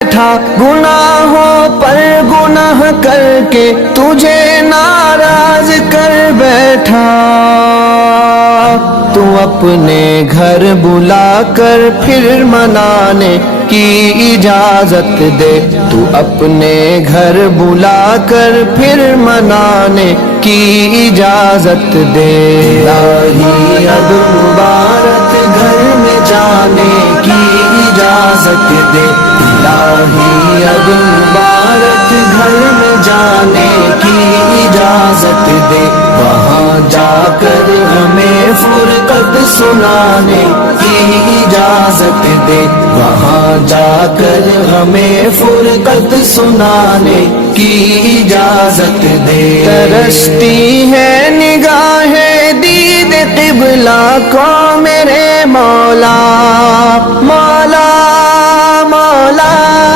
تھا گناہوں پر گناہ کر کے تجھے ناراض کر بیٹھا، تو اپنے گھر بلا کر پھر منانے کی اجازت دے، تو اپنے گھر بلا کر پھر منانے کی اجازت دے۔ الہی اب مبارک گھر میں جانے کی اجازت دے، الہی اب مبارک گھر میں جانے کی اجازت دے، وہاں جا کر ہمیں فرقت سنانے کی اجازت دے، وہاں جا کر ہمیں فرقت سنانے کی اجازت دے۔ ترستی ہے نگاہ دید قبلہ کو میرے مولا، مولا